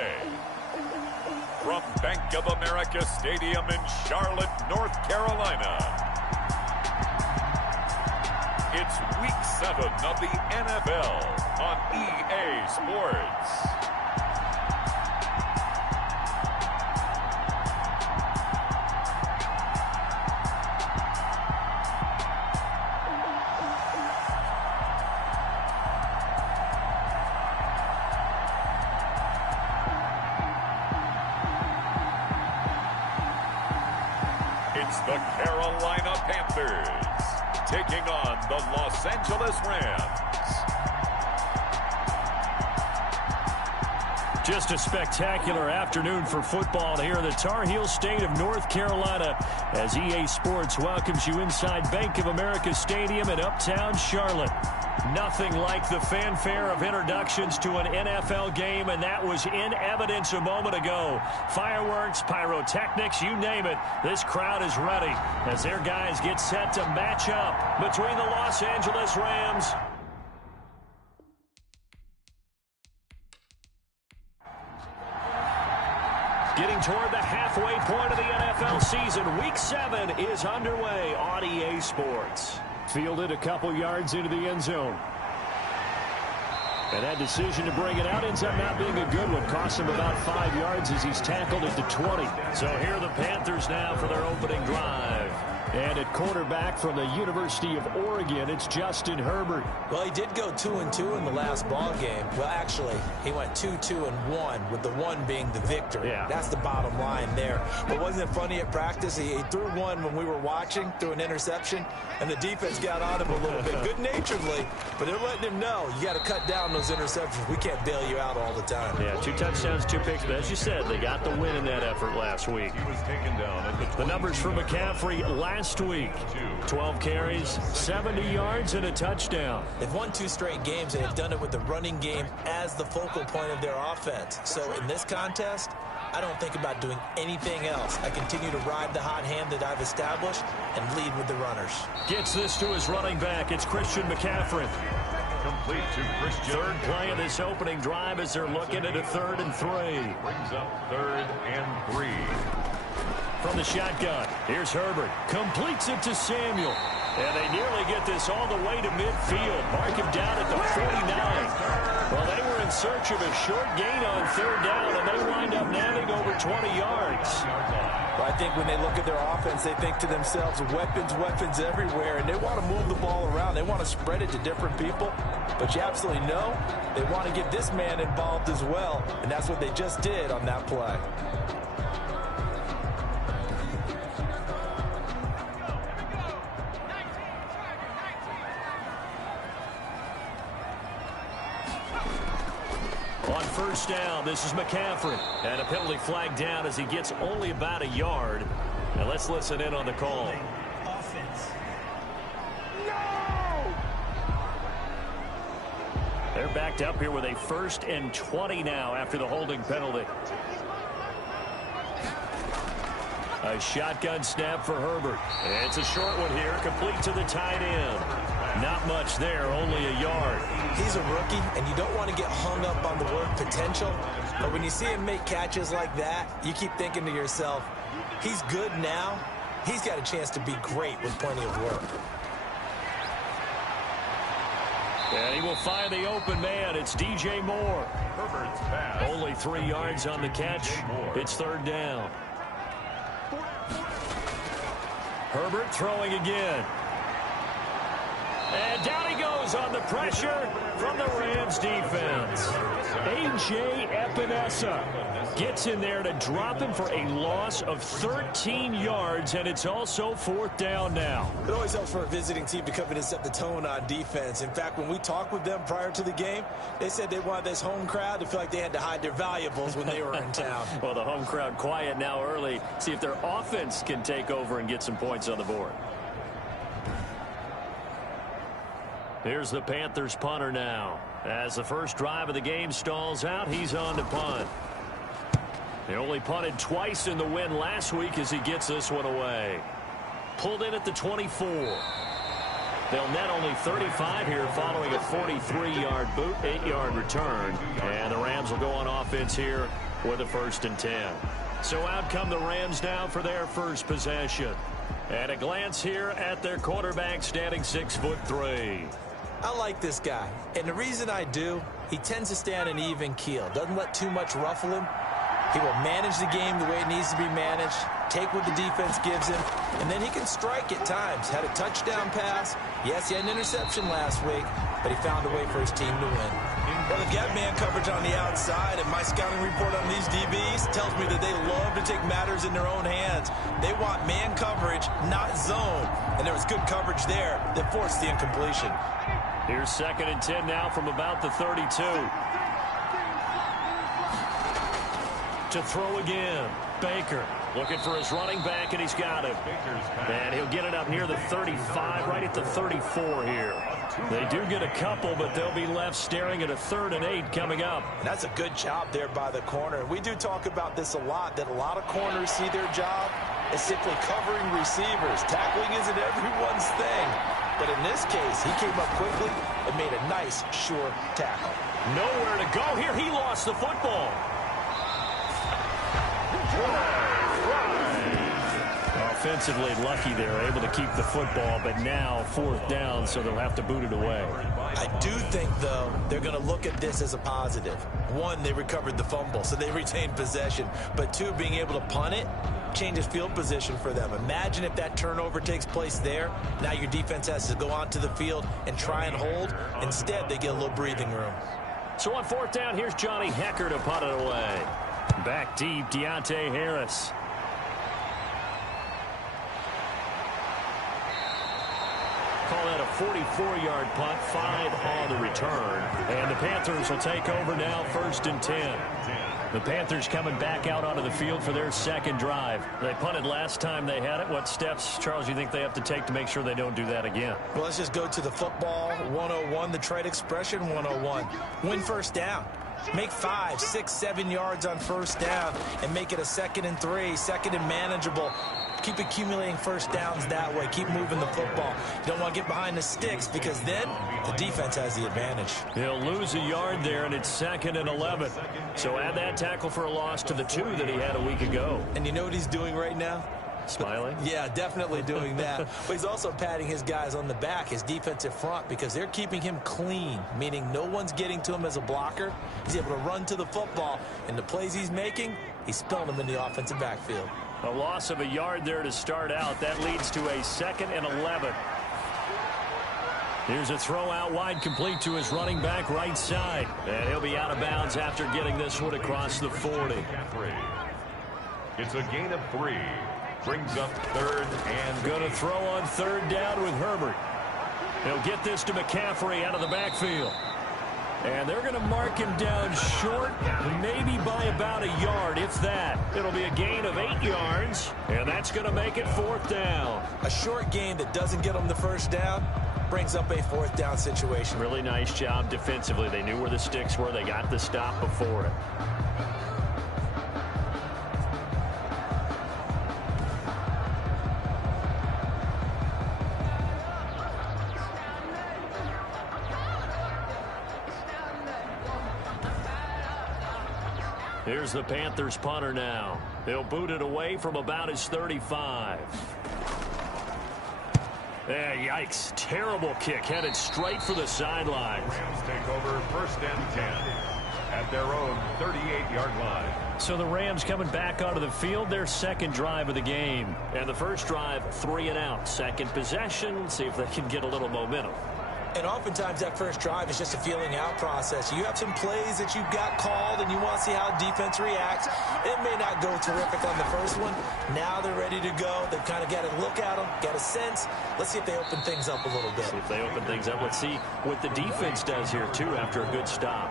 today. From Bank of America Stadium in Charlotte, North Carolina, it's Week 7 of the NFL on EA Sports. It's the Carolina Panthers taking on the Los Angeles Rams. Just a spectacular afternoon for football here in the Tar Heel state of North Carolina as EA Sports welcomes you inside Bank of America Stadium in uptown Charlotte. Nothing like the fanfare of introductions to an NFL game, and that was in evidence a moment ago. Fireworks, pyrotechnics, you name it. This crowd is ready as their guys get set to match up between the Los Angeles Rams getting toward the halfway point of the NFL season. Week 7 is underway on EA Sports. Fielded a couple yards into the end zone. And that decision to bring it out ends up not being a good one. Cost him about 5 yards as he's tackled at the 20. So here are the Panthers now for their opening drive. And at quarterback from the University of Oregon, it's Justin Herbert. Well, he did go 2-2 in the last ball game. Well, actually, he went 2-2-1, with the 1 being the victory. Yeah. That's the bottom line there. But wasn't it funny at practice? He threw one when we were watching, threw an interception, and the defense got on him a little bit, good-naturedly. But they're letting him know, you got to cut down those interceptions. We can't bail you out all the time. Yeah, 2 touchdowns, 2 picks. But as you said, they got the win in that effort last week. He was taken down at The numbers for Mgmfl last week. 12 carries, 70 yards, and a touchdown. They've won 2 straight games, and they've done it with the running game as the focal point of their offense. So in this contest, I don't think about doing anything else. I continue to ride the hot hand that I've established and lead with the runners. Gets this to his running back. It's Christian McCaffrey. complete to Christian. Third play of this opening drive as they're looking at a 3rd and 3. Brings up 3rd and 3. From the shotgun, here's Herbert. Completes it to Samuel. And they nearly get this all the way to midfield. Mark him down at the 49. Well, they were in search of a short gain on 3rd down, and they wind up nabbing over 20 yards. Well, I think when they look at their offense, they think to themselves, weapons everywhere, and they want to move the ball around. They want to spread it to different people. But you absolutely know they want to get this man involved as well, and that's what they just did on that play. On 1st down, this is McCaffrey. And a penalty flag down as he gets only about a yard. Now let's listen in on the call. Offense. They're backed up here with a 1st and 20 now after the holding penalty. A shotgun snap for Herbert. It's a short one here, complete to the tight end. Not much there, only a yard. He's a rookie, and you don't want to get hung up on the word potential. But when you see him make catches like that, you keep thinking to yourself, he's good now. He's got a chance to be great with plenty of work. And he will find the open man. It's DJ Moore. Herbert's pass. Only 3 yards on the catch. It's 3rd down. Herbert throwing again. And down he goes on the pressure from the Rams defense. A.J. Epinesa gets in there to drop him for a loss of 13 yards, and it's also 4th down now. It always helps for a visiting team to come in and set the tone on defense. In fact, when we talked with them prior to the game, they said they wanted this home crowd to feel like they had to hide their valuables when they were in town. Well, the home crowd quiet now early. See if their offense can take over and get some points on the board. Here's the Panthers punter now. As the first drive of the game stalls out, he's on to punt. They only punted twice in the win last week as he gets this one away. Pulled in at the 24. They'll net only 35 here following a 43-yard boot, 8-yard return. And the Rams will go on offense here with a 1st and 10. So out come the Rams now for their first possession. At a glance here at their quarterback, standing 6'3". I like this guy, and the reason I do, he tends to stay on an even keel. Doesn't let too much ruffle him. He will manage the game the way it needs to be managed, take what the defense gives him, and then he can strike at times. Had a touchdown pass. Yes, he had an interception last week, but he found a way for his team to win. Well, they've got man coverage on the outside, and my scouting report on these DBs tells me that they love to take matters in their own hands. They want man coverage, not zone, and there was good coverage there that forced the incompletion. Here's 2nd and 10 now from about the 32. To throw again. Baker looking for his running back, and he's got it. And he'll get it up near the 35, right at the 34 here. They do get a couple, but they'll be left staring at a 3rd and 8 coming up. And that's a good job there by the corner. We do talk about this a lot, that a lot of corners see their job as simply covering receivers. Tackling isn't everyone's thing. But in this case, he came up quickly and made a nice, sure tackle. Nowhere to go here. He lost the football. Offensively lucky they're able to keep the football, but now 4th down, so they'll have to boot it away. I do think, though, they're going to look at this as a positive. 1, they recovered the fumble, so they retained possession. But 2, being able to punt it changes field position for them. Imagine if that turnover takes place there. Now your defense has to go onto the field and try and hold. Instead, they get a little breathing room. So on 4th down, here's Johnny Hecker to punt it away. Back deep, Deontay Harris. Call that a 44-yard punt, 5 on the return. And the Panthers will take over now, 1st and 10. The Panthers coming back out onto the field for their 2nd drive. They punted last time they had it. What steps, Charles, you think they have to take to make sure they don't do that again? Well, let's just go to the football 101, the trade expression 101. Win 1st down. Make 5, 6, 7 yards on 1st down and make it a 2nd and 3, 2nd and manageable. Keep accumulating 1st downs that way. Keep moving the football. You don't want to get behind the sticks because then the defense has the advantage. He'll lose a yard there, and it's 2nd and 11. So add that tackle for a loss to the 2 that he had a week ago. And you know what he's doing right now? Smiling? Yeah, definitely doing that. But he's also patting his guys on the back, his defensive front, because they're keeping him clean, meaning no one's getting to him as a blocker. He's able to run to the football, and the plays he's making, he's spilling them in the offensive backfield. A loss of a yard there to start out. That leads to a 2nd and 11. Here's a throw out wide, complete to his running back right side. And he'll be out of bounds after getting this one across the 40. It's a gain of 3. Brings up 3rd and going to throw on 3rd down with Herbert. He'll get this to McCaffrey out of the backfield. And they're going to mark him down short, maybe by about a yard, if that. It'll be a gain of 8 yards, and that's going to make it 4th down. A short gain that doesn't get them the 1st down brings up a 4th down situation. Really nice job defensively. They knew where the sticks were. They got the stop before it. Here's the Panthers punter now. They'll boot it away from about his 35. Yikes. Terrible kick headed straight for the sideline. Rams take over 1st and 10 at their own 38-yard line. So the Rams coming back onto the field, their 2nd drive of the game. And the 1st drive, 3 and out. 2nd possession, see if they can get a little momentum. And oftentimes that 1st drive is just a feeling out process. You have some plays that you've got called and you want to see how defense reacts. It may not go terrific on the 1st one. Now they're ready to go. They've kind of got to look at them, got a sense. Let's see if they open things up a little bit. See if they open things up. Let's see what the defense does here, too, after a good stop.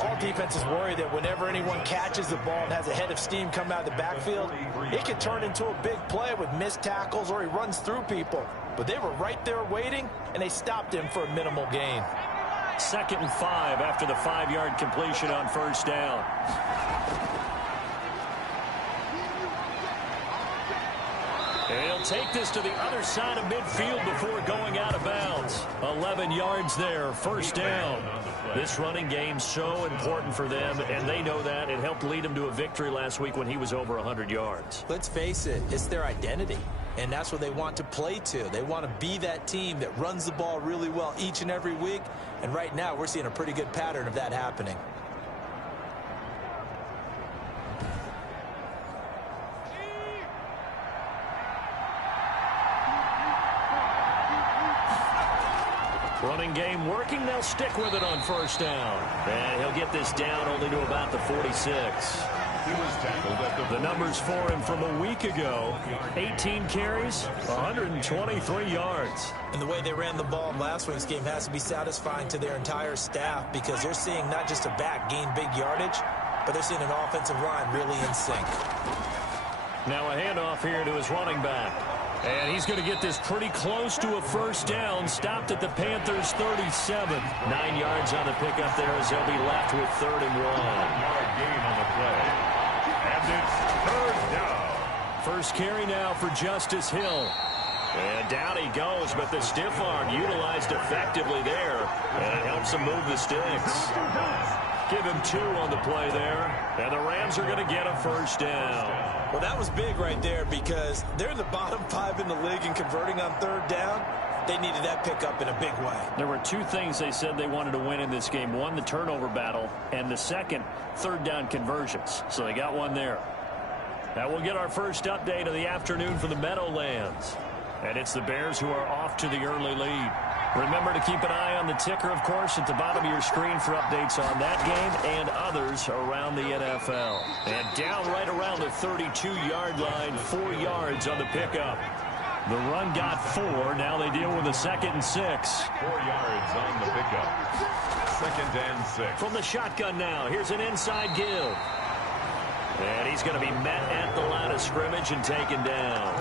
All defenses worry that whenever anyone catches the ball and has a head of steam come out of the backfield, it can turn into a big play with missed tackles or he runs through people. But they were right there waiting, and they stopped him for a minimal gain. 2nd and 5 after the 5-yard completion on 1st down. And he'll take this to the other side of midfield before going out of bounds. 11 yards there, first down. This running game's so important for them, and they know that. It helped lead them to a victory last week when he was over 100 yards. Let's face it, it's their identity, and that's what they want to play to. They want to be that team that runs the ball really well each and every week, and right now we're seeing a pretty good pattern of that happening. Running game working. They'll stick with it on first down. And he'll get this down only to about the 46. He was tackled at the numbers for him from a week ago. 18 carries, 123 yards. And the way they ran the ball in last week's game has to be satisfying to their entire staff, because they're seeing not just a back gain big yardage, but they're seeing an offensive line really in sync. Now a handoff here to his running back. And he's going to get this pretty close to a first down. Stopped at the Panthers' 37. 9 yards on the pickup there as they'll be left with 3rd and 1. yard gain on the play. And it's 3rd down. First carry now for Justice Hill. And down he goes, but the stiff arm utilized effectively there. And it helps him move the sticks. Give him 2 on the play there. And the Rams are going to get a first down. Well, that was big right there, because they're in the bottom 5 in the league in converting on 3rd down. They needed that pickup in a big way. There were 2 things they said they wanted to win in this game. One, the turnover battle, and the second, 3rd down conversions. So they got one there. Now we'll get our first update of the afternoon for the Meadowlands. And it's the Bears who are off to the early lead. Remember to keep an eye on the ticker, of course, at the bottom of your screen for updates on that game and others around the NFL. And down right around the 32-yard line, 4 yards on the pickup. The run got 4. Now they deal with a 2nd and 6. 4 yards on the pickup. 2nd and 6. From the shotgun now, here's an inside give. And he's going to be met at the line of scrimmage and taken down.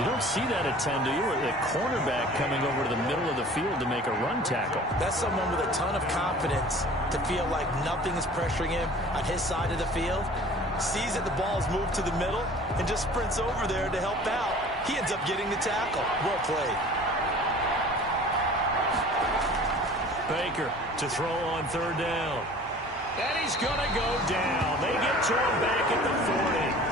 You don't see that at 10, do you? A cornerback coming over to the middle of the field to make a run tackle. That's someone with a ton of confidence to feel like nothing is pressuring him on his side of the field. Sees that the ball is moved to the middle and just sprints over there to help out. He ends up getting the tackle. Well played. Baker to throw on 3rd down. And he's going to go down. They get to him back at the 40.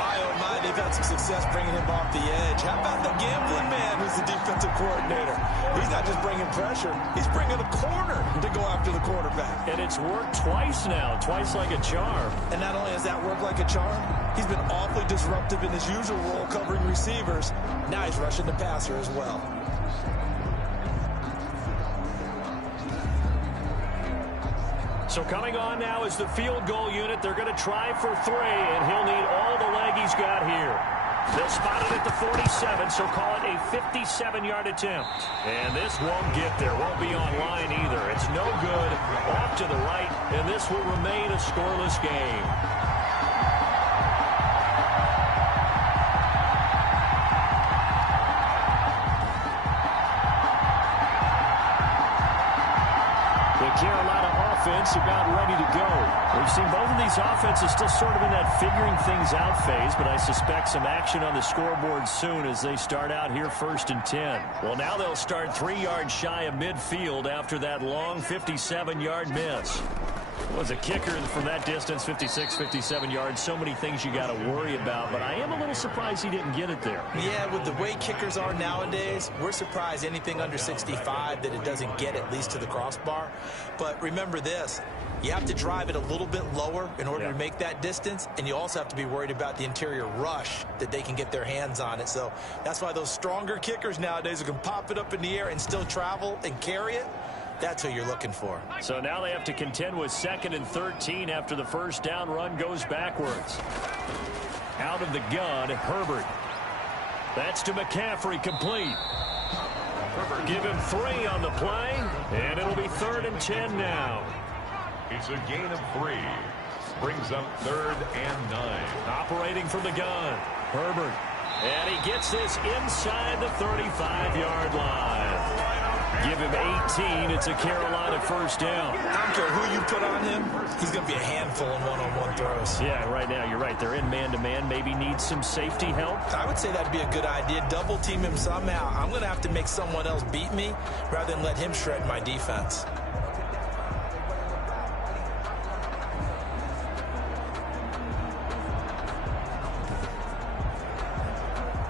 My, oh my, they've had some success bringing him off the edge. How about the gambling man who's the defensive coordinator? He's not just bringing pressure. He's bringing a corner to go after the quarterback. And it's worked twice now, twice like a charm. And not only has that worked like a charm, he's been awfully disruptive in his usual role covering receivers. Now he's rushing the passer as well. So coming on now is the field goal unit. They're going to try for 3, and he'll need all the leg he's got here. They'll spot it at the 47, so call it a 57-yard attempt. And this won't get there. Won't be on line either. It's no good. Off to the right, and this will remain a scoreless game. About ready to go. We've seen both of these offenses still sort of in that figuring things out phase, but I suspect some action on the scoreboard soon as they start out here 1st and 10. Well, now they'll start 3 yards shy of midfield after that long 57-yard miss. Was a kicker from that distance, 56, 57 yards. So many things you got to worry about, but I am a little surprised he didn't get it there. Yeah, with the way kickers are nowadays, we're surprised anything under 65 that it doesn't get at least to the crossbar. But remember this, you have to drive it a little bit lower in order to make that distance, and you also have to be worried about the interior rush that they can get their hands on it. So that's why those stronger kickers nowadays who can pop it up in the air and still travel and carry it, that's who you're looking for. So now they have to contend with 2nd and 13 after the first down run goes backwards. Out of the gun, Herbert. That's to McCaffrey, complete. Herbert give him 3 on the play, and it'll be 3rd and 10 now. It's a gain of 3. Brings up 3rd and 9. Operating from the gun, Herbert. And he gets this inside the 35-yard line. Give him 18. It's a Carolina first down. I don't care who you put on him. He's going to be a handful in one-on-one throws. Yeah, right now, you're right. They're in man-to-man. Maybe need some safety help. I would say that'd be a good idea. Double team him somehow. I'm going to have to make someone else beat me rather than let him shred my defense.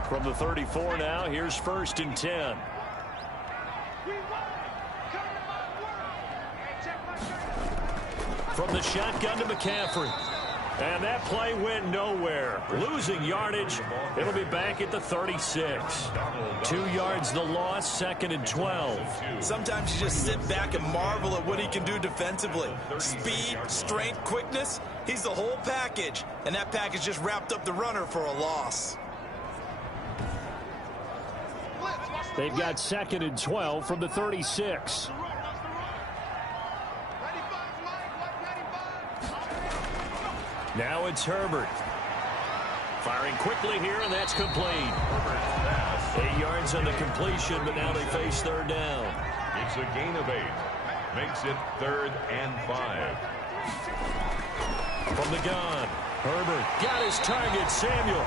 From the 34 now, here's 1st and 10. From the shotgun to McCaffrey. And that play went nowhere. Losing yardage. It'll be back at the 36. 2 yards the loss, 2nd and 12. Sometimes you just sit back and marvel at what he can do defensively. Speed, strength, quickness. He's the whole package. And that package just wrapped up the runner for a loss. They've got 2nd and 12 from the 36. Now it's Herbert. Firing quickly here, and that's complete. 8 yards on the completion, but now they face 3rd down. It's a gain of 8. Makes it 3rd and 5. From the gun, Herbert got his target, Samuel.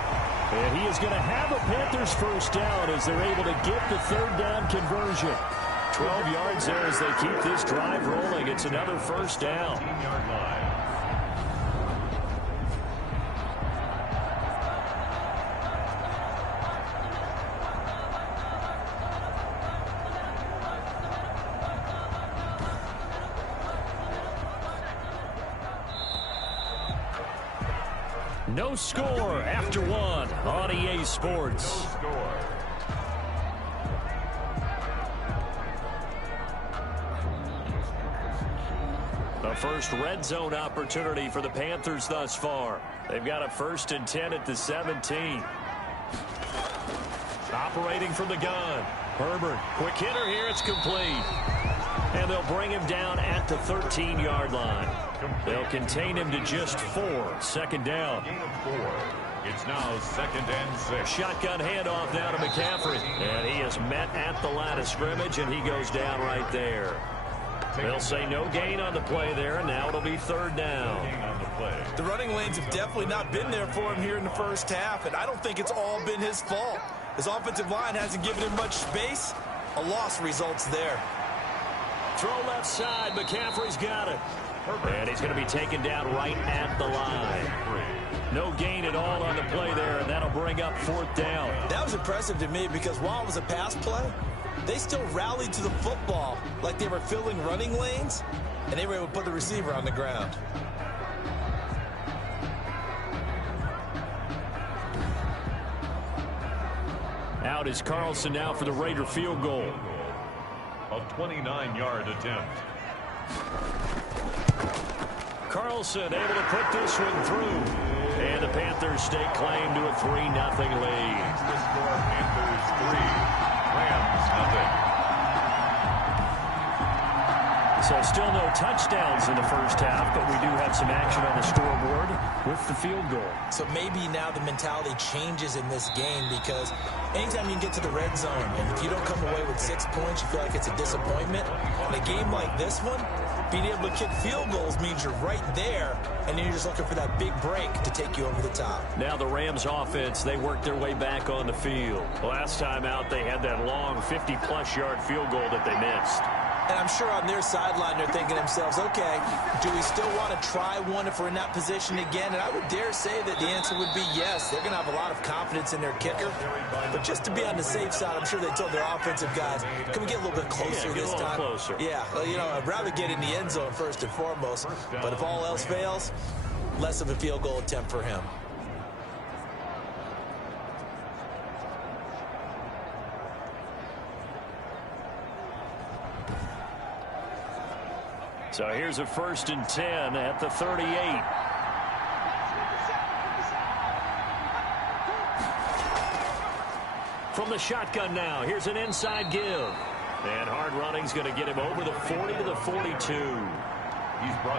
And he is going to have a Panthers first down as they're able to get the 3rd down conversion. 12 yards there as they keep this drive rolling. It's another first down. 15-yard line. No score after 1 on EA Sports. No score. The first red zone opportunity for the Panthers thus far. They've got a 1st and 10 at the 17. Operating from the gun. Herbert, quick hitter here, it's complete. And they'll bring him down at the 13-yard line. They'll contain him to just 4. 2nd down. Gain of 4. It's now 2nd and 6. Shotgun handoff now to McCaffrey. And he is met at the line of scrimmage, and he goes down right there. They'll say no gain on the play there, and now it'll be 3rd down. The running lanes have definitely not been there for him here in the first half, and I don't think it's all been his fault. His offensive line hasn't given him much space. A loss results there. Throw left side. McCaffrey's got it. And he's going to be taken down right at the line. No gain at all on the play there, and that'll bring up 4th down. That was impressive to me because while it was a pass play, they still rallied to the football like they were filling running lanes, and they were able to put the receiver on the ground. Out is Carlson now for the Raider field goal. A 29-yard attempt. Carlson able to put this one through. And the Panthers stake claim to a 3-0 lead. The score, Panthers 3, Rams 0. So still no touchdowns in the first half, but we do have some action on the scoreboard with the field goal. So maybe now the mentality changes in this game because anytime you can get to the red zone, and if you don't come away with 6 points, you feel like it's a disappointment. In a game like this one, being able to kick field goals means you're right there, and then you're just looking for that big break to take you over the top. Now the Rams offense, they worked their way back on the field. Last time out, they had that long 50-plus yard field goal that they missed. And I'm sure on their sideline they're thinking to themselves, okay, do we still want to try one if we're in that position again? And I would dare say that the answer would be yes. They're going to have a lot of confidence in their kicker. But just to be on the safe side, I'm sure they told their offensive guys, can we get a little bit closer this time? Closer. Yeah, well, you know, I'd rather get in the end zone first and foremost. But if all else fails, less of a field goal attempt for him. So here's a 1st and 10 at the 38. From the shotgun now, here's an inside give. And hard running's going to get him over the 40 to the 42.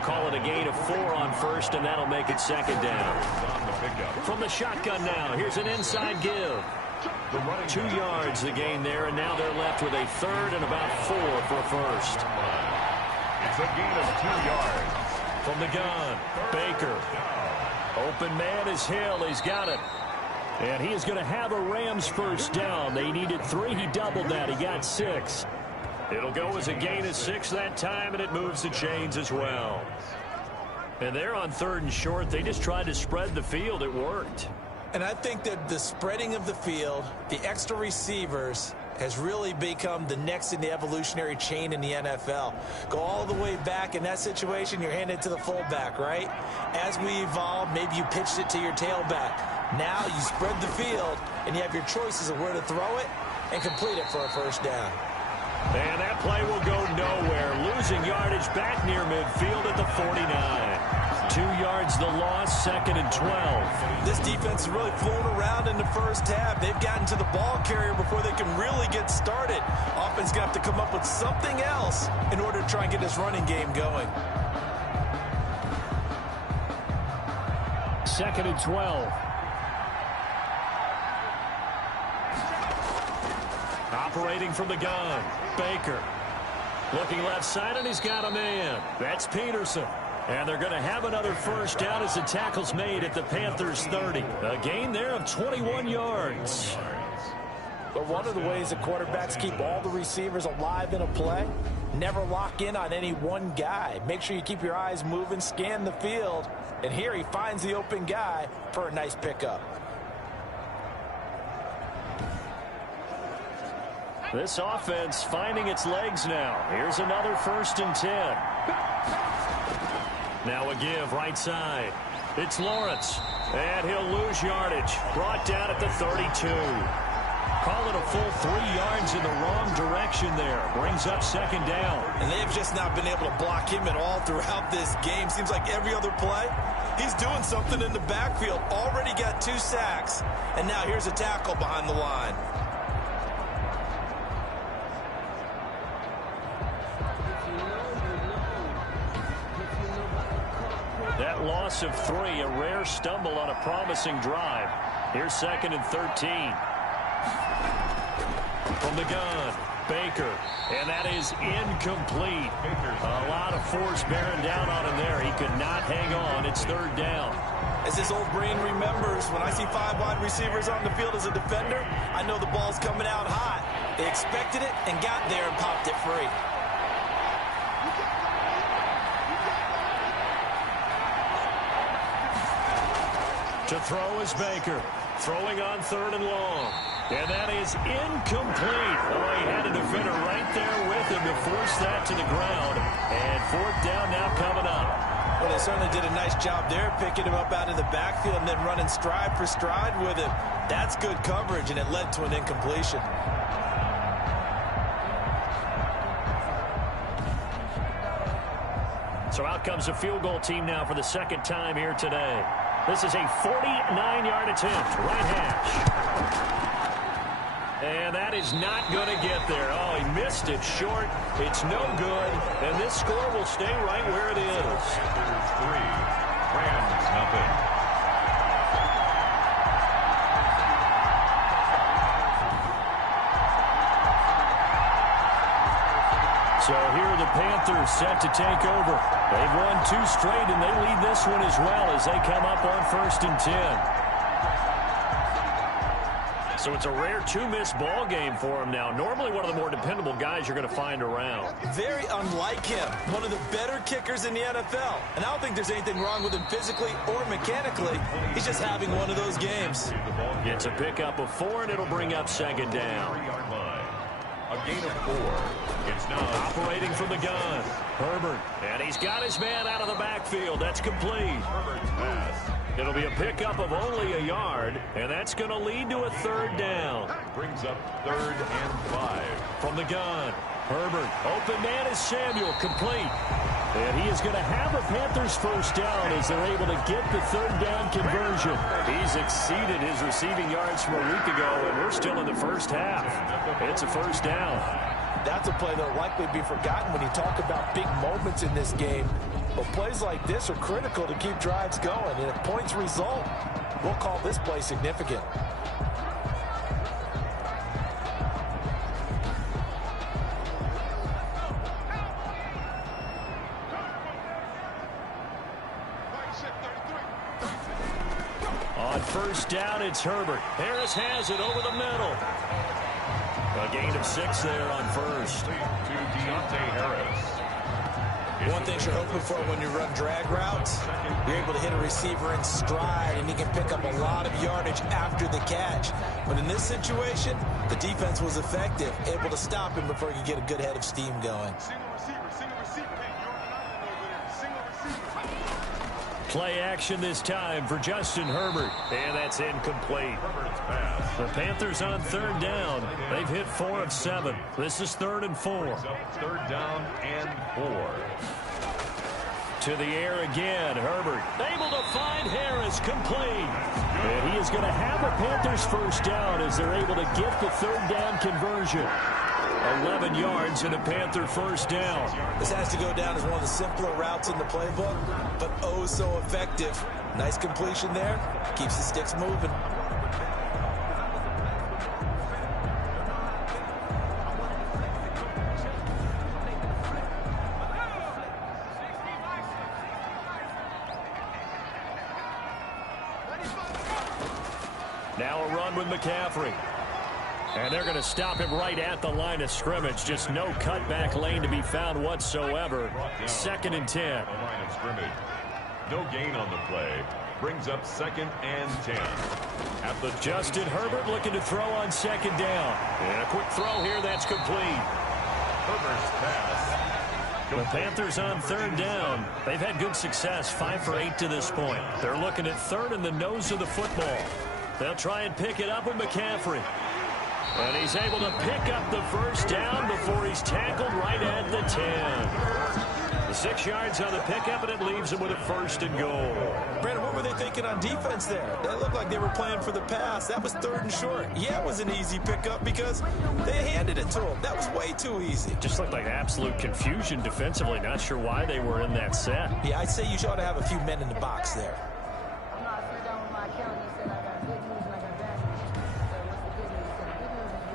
Call it a gain of 4 on 1st, and that'll make it 2nd down. From the shotgun now, here's an inside give. 2 yards the gain there, and now they're left with a third and about 4 for a first. It's a gain of 2 yards. From the gun, Baker. Open man is Hill. He's got it. And he is going to have a Rams first down. They needed 3. He doubled that. He got 6. It'll go as a gain of 6 that time, and it moves the chains as well. And they're on 3rd and short. They just tried to spread the field. It worked. And I think that the spreading of the field, the extra receivers, has really become the next in the evolutionary chain in the NFL. Go all the way back in that situation, you're handed to the fullback, right? As we evolve, maybe you pitched it to your tailback. Now you spread the field, and you have your choices of where to throw it and complete it for a first down. And that play will go nowhere. Losing yardage back near midfield at the 49. 2 yards the loss, 2nd and 12. This defense is really fooling around in the first half. They've gotten to the ball carrier before they can really get started. Offense going to have to come up with something else in order to try and get this running game going. 2nd and 12. Operating from the gun, Baker. Looking left side, and he's got a man. That's Peterson. And they're going to have another first down as the tackle's made at the Panthers 30. A gain there of 21 yards. But one of the ways that quarterbacks keep all the receivers alive in a play, never lock in on any one guy. Make sure you keep your eyes moving, scan the field. And here he finds the open guy for a nice pickup. This offense finding its legs now. Here's another 1st and 10. Now a give right side. It's Lawrence. And he'll lose yardage. Brought down at the 32. Call it a full 3 yards in the wrong direction there. Brings up 2nd down. And they have just not been able to block him at all throughout this game. Seems like every other play, he's doing something in the backfield. Already got 2 sacks. And now here's a tackle behind the line. That loss of 3, a rare stumble on a promising drive. Here's 2nd and 13. From the gun, Baker. And that is incomplete. A lot of force bearing down on him there. He could not hang on. It's 3rd down. As his old brain remembers, when I see 5 wide receivers on the field as a defender, I know the ball's coming out hot. They expected it and got there and popped it free. To throw is Baker. Throwing on 3rd and long. And that is incomplete. Oh, he had a defender right there with him to force that to the ground. And 4th down now coming up. Well, they certainly did a nice job there, picking him up out of the backfield and then running stride for stride with him. That's good coverage, and it led to an incompletion. So out comes a field goal team now for the 2nd time here today. This is a 49-yard attempt, right hash. And that is not going to get there. Oh, he missed it short. It's no good. And this score will stay right where it is. Panthers 3, Rams nothing. So here are the Panthers set to take over. They've won 2 straight, and they lead this one as well as they come up on 1st and 10. So it's a rare 2-miss ball game for him now. Normally one of the more dependable guys you're going to find around. Very unlike him. One of the better kickers in the NFL. And I don't think there's anything wrong with him physically or mechanically. He's just having one of those games. Gets a pickup of 4, and it'll bring up 2nd down. A gain of 4. It's now operating from the gun. Herbert. And he's got his man out of the backfield. That's complete. Herbert's pass. It'll be a pickup of only a yard, and that's going to lead to a 3rd down. Brings up 3rd and 5. From the gun, Herbert. Open man is Samuel, complete. And he is going to have a Panthers first down as they're able to get the 3rd down conversion. He's exceeded his receiving yards from a week ago, and we're still in the first half. It's a first down. That's a play that will likely be forgotten when you talk about big moments in this game. But plays like this are critical to keep drives going. And if points result, we'll call this play significant. On first down, it's Herbert. Harris has it over the middle. A gain of 6 there on first. To Deontay Harris. One thing you're hoping for when you run drag routes, you're able to hit a receiver in stride, and he can pick up a lot of yardage after the catch. But in this situation, the defense was effective, able to stop him before he could get a good head of steam going. Play action this time for Justin Herbert. And that's incomplete. The Panthers on third down. They've hit 4 of 7. This is 3rd and 4. Third down and 4. To the air again. Herbert able to find Harris, complete. And he is going to have a Panthers first down as they're able to get the third down conversion. 11 yards and a Panther first down. This has to go down as one of the simpler routes in the playbook, but oh so effective. Nice completion there. Keeps the sticks moving. Now a run with McCaffrey. And they're going to stop him right at the line of scrimmage. Just no cutback lane to be found whatsoever. 2nd and 10. Line of scrimmage. No gain on the play. Brings up 2nd and 10. At the Justin Herbert looking to throw on 2nd down. And a quick throw here that's complete. Herbert's pass. The Panthers on 3rd down. They've had good success, 5 for 8 to this point. They're looking at 3rd in the nose of the football. They'll try and pick it up with McCaffrey. And he's able to pick up the first down before he's tackled right at the 10. The 6 yards on the pickup, and it leaves him with a 1st and goal. Brandon, what were they thinking on defense there? That looked like they were playing for the pass. That was 3rd and short. Yeah, it was an easy pickup because they handed it to him. That was way too easy. Just looked like absolute confusion defensively. Not sure why they were in that set. Yeah, I'd say you ought to have a few men in the box there.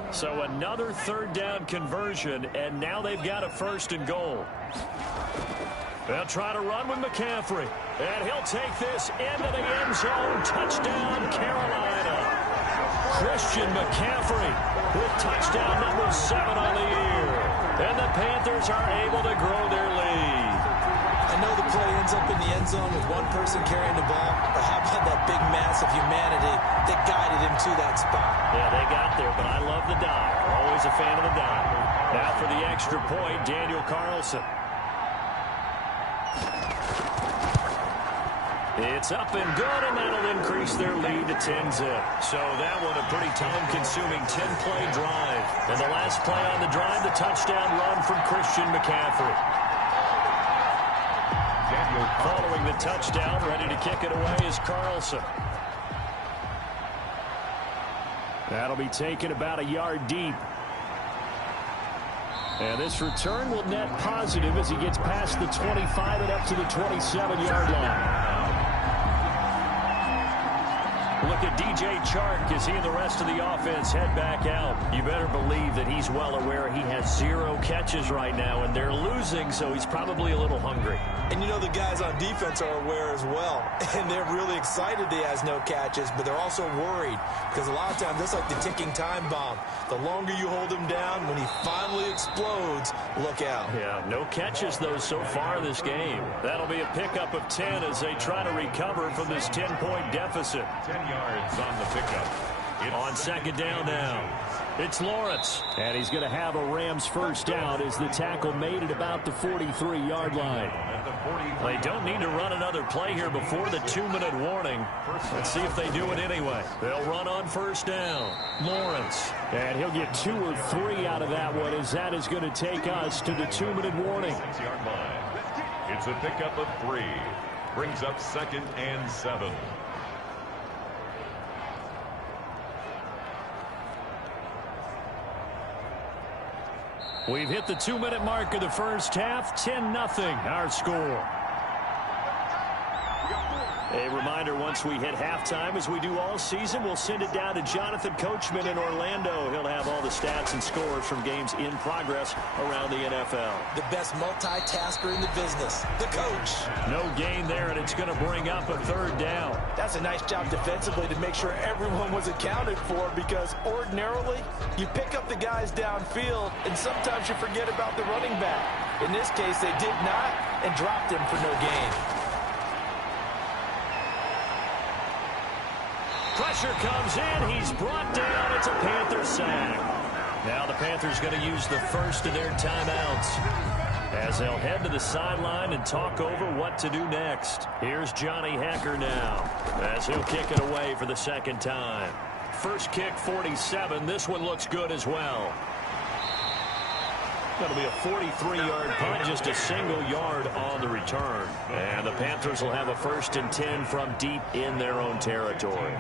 So another 3rd down conversion, and now they've got a 1st and goal. They'll try to run with McCaffrey, and he'll take this into the end zone. Touchdown, Carolina. Christian McCaffrey with touchdown number 7 on the year. And the Panthers are able to grow their lead. I know the play ends up in the end zone with one person carrying the ball, but how about that big mass of humanity that guided him to that spot? Yeah, they got there, but I love the dive. Always a fan of the dive. Now for the extra point, Daniel Carlson. It's up and good, and that'll increase their lead to 10-zip. So that one a pretty time-consuming 10-play drive. And the last play on the drive, the touchdown run from Christian McCaffrey. Following the touchdown, ready to kick it away is Carlson. That'll be taken about a yard deep. And this return will net positive as he gets past the 25 and up to the 27-yard line. Look at DJ Chark as he and the rest of the offense head back out. You better believe that he's well aware he has 0 catches right now, and they're losing, so he's probably a little hungry. And you know the guys on defense are aware as well. And they're really excited he has no catches, but they're also worried because a lot of times it's like the ticking time bomb. The longer you hold him down, when he finally explodes, look out. Yeah, no catches, though, so far this game. That'll be a pickup of 10 as they try to recover from this 10-point deficit. 10 yards on the pickup. On 2nd down now. It's Lawrence, and he's going to have a Rams first down as the tackle made at about the 43-yard line. They don't need to run another play here before the 2-minute warning. Let's see if they do it anyway. They'll run on first down. Lawrence, and he'll get 2 or 3 out of that one as that is going to take us to the 2-minute warning. 6-yard line. It's a pickup of 3. Brings up 2nd and 7. We've hit the 2-minute mark of the first half. 10-0 our score. A reminder, once we hit halftime, as we do all season, we'll send it down to Jonathan Coachman in Orlando. He'll have all the stats and scores from games in progress around the NFL. The best multitasker in the business, the coach. No gain there, and it's going to bring up a third down. That's a nice job defensively to make sure everyone was accounted for, because ordinarily you pick up the guys downfield, and sometimes you forget about the running back. In this case, they did not and dropped him for no gain. Pressure comes in. He's brought down. It's a Panther sack. Now the Panthers going to use the first of their timeouts as they'll head to the sideline and talk over what to do next. Here's Johnny Hekker now as he'll kick it away for the second time. First kick, 47. This one looks good as well. That'll be a 43-yard punt, just a single yard on the return. And the Panthers will have a 1st and 10 from deep in their own territory.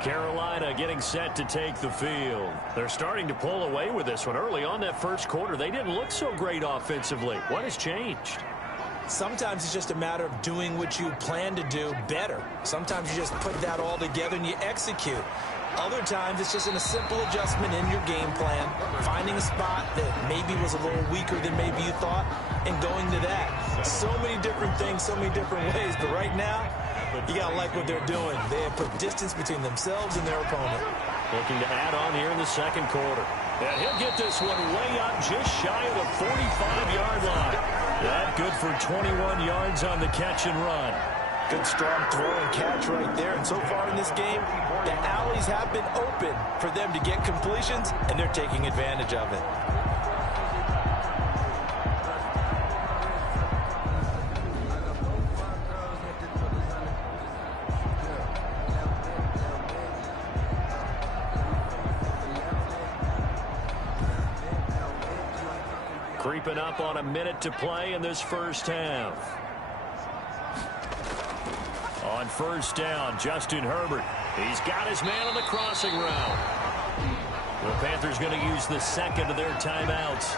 Carolina getting set to take the field. They're starting to pull away with this one. Early on that first quarter, they didn't look so great offensively. What has changed? Sometimes it's just a matter of doing what you plan to do better. Sometimes you just put that all together and you execute. Other times, it's just a simple adjustment in your game plan, finding a spot that maybe was a little weaker than maybe you thought, and going to that. So many different things, so many different ways, but right now, you got to like what they're doing. They have put distance between themselves and their opponent. Looking to add on here in the second quarter. And he'll get this one way up just shy of the 45-yard line. That good for 21 yards on the catch and run. Good strong throw and catch right there. And so far in this game, the alleys have been open for them to get completions, and they're taking advantage of it. Creeping up on a minute to play in this first half. On first down, Justin Herbert. He's got his man on the crossing route. The Panthers going to use the second of their timeouts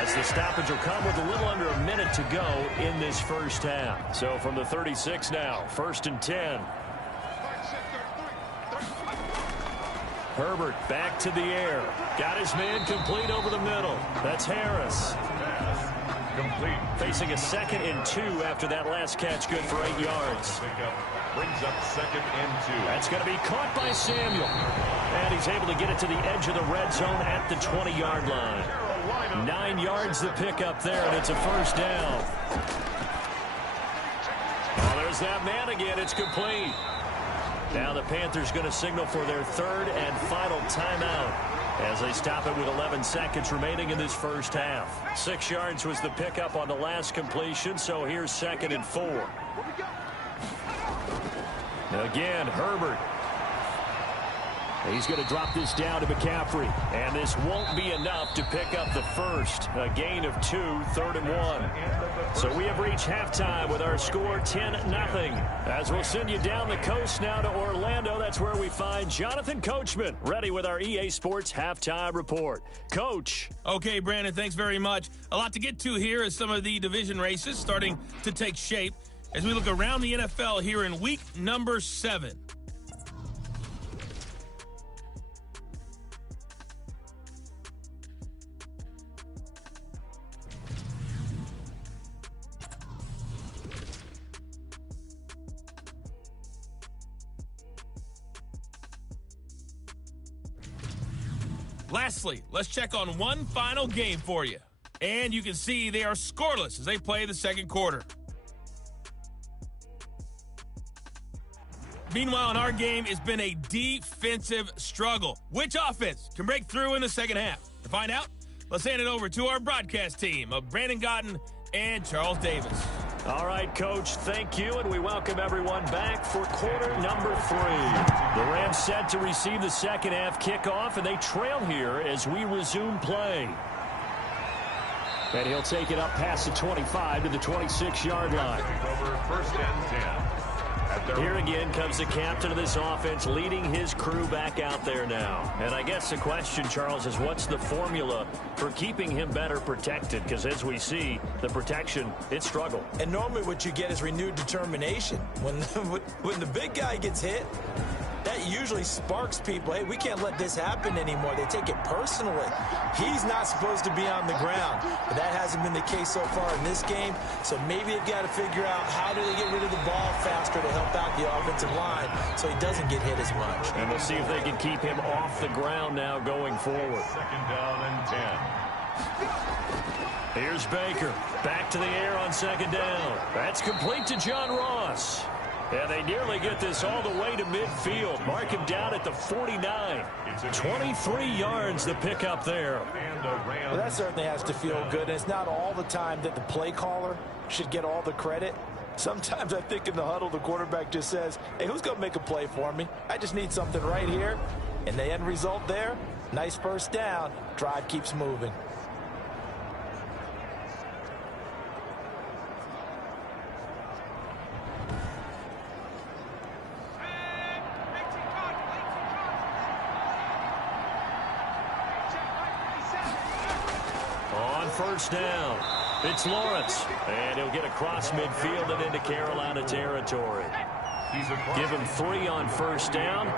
as the stoppage will come with a little under a minute to go in this first half. So from the 36 now, 1st and 10. Herbert back to the air. Got his man complete over the middle. That's Harris. Complete. Facing a 2nd and 2 after that last catch, good for 8 yards. Brings up 2nd and 2. That's going to be caught by Samuel. And he's able to get it to the edge of the red zone at the 20-yard line. 9 yards the pickup there, and it's a first down. Oh, there's that man again. It's complete. Now the Panthers going to signal for their 3rd and final timeout as they stop it with 11 seconds remaining in this first half. 6 yards was the pickup on the last completion, so here's 2nd and 4. Again, Herbert. He's going to drop this down to McCaffrey. And this won't be enough to pick up the first. A gain of 2, 3rd and 1. So we have reached halftime with our score 10-0. As we'll send you down the coast now to Orlando. That's where we find Jonathan Coachman, ready with our EA Sports halftime report. Coach. Okay, Brandon, thanks very much. A lot to get to here as some of the division races starting to take shape as we look around the NFL here in week number 7. Lastly, let's check on one final game for you. And you can see they are scoreless as they play the second quarter. Meanwhile, in our game, it's been a defensive struggle. Which offense can break through in the second half? To find out, let's hand it over to our broadcast team of Brandon Gotten and Charles Davis. All right, Coach, thank you, and we welcome everyone back for quarter number 3. The Rams set to receive the second half kickoff, and they trail here as we resume play. And he'll take it up past the 25 to the 26-yard line. Over 1st and 10. Here again comes the captain of this offense, leading his crew back out there now. And I guess the question, Charles, is what's the formula for keeping him better protected? Because as we see, the protection, it struggled. And normally what you get is renewed determination. When the big guy gets hit, that usually sparks people. Hey, we can't let this happen anymore. They take it personally. He's not supposed to be on the ground, but that hasn't been the case so far in this game. So maybe they've got to figure out how do they get rid of the ball faster to help out the offensive line so he doesn't get hit as much. And we'll see if they can keep him off the ground now going forward. 2nd down and 10. Here's Baker. Back to the air on 2nd down. That's complete to John Ross. And they nearly get this all the way to midfield. Mark him down at the 49. 23 yards the pickup there. Well, that certainly has to feel good. And it's not all the time that the play caller should get all the credit. Sometimes I think in the huddle, the quarterback just says, hey, who's going to make a play for me? I just need something right here. And the end result there, nice first down. Drive keeps moving. First down. It's Lawrence. And he'll get across midfield and into Carolina territory. Give him 3 on first down.